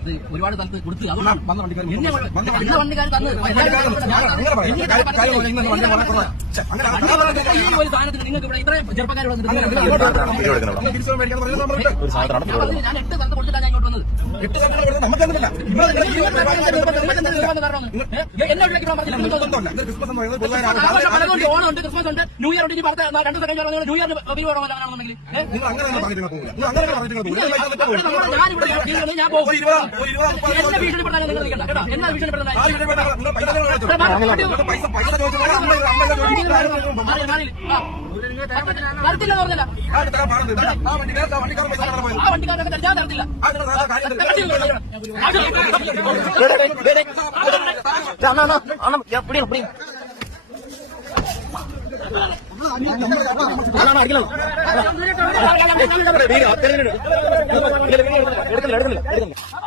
ഇത് ഒരുപാട് സ്ഥലത്ത് കൊടുത്ത് അതുകൊണ്ടാണ് വണ്ടിക്കാർ തന്നത്. ഈ ഒരു സാധനത്തിന് നിങ്ങൾക്ക് ഇവിടെ ഇത്രയും ചെറുപ്പക്കാർ ഞാൻ 8 സ്ഥലത്ത് കൊടുത്തിട്ടാണ് ഞാൻ ഇങ്ങോട്ട് വന്നത്. ഓണമുണ്ട്, ക്രിസ്മസ് ഉണ്ട്, ന്യൂ ഇയർ ഉണ്ട്. ഇനി പറഞ്ഞ 2 സെക്കൻഡ് ന്യൂ ഇയറിന് ഞാനിവിടെ ഞാൻ പോകും. എന്നെ ഭീഷണിപ്പെടുത്താൻ നിങ്ങൾ നിൽക്കണ്ട കേട്ടോ. എന്നാ ഭീഷണിപ്പെടുത്താൻ തരത്തില്ലെന്ന് പറഞ്ഞല്ല. ആ വണ്ടിക്കാരൊക്കെ ഞാൻ തരത്തില്ല. അടിക്കണം.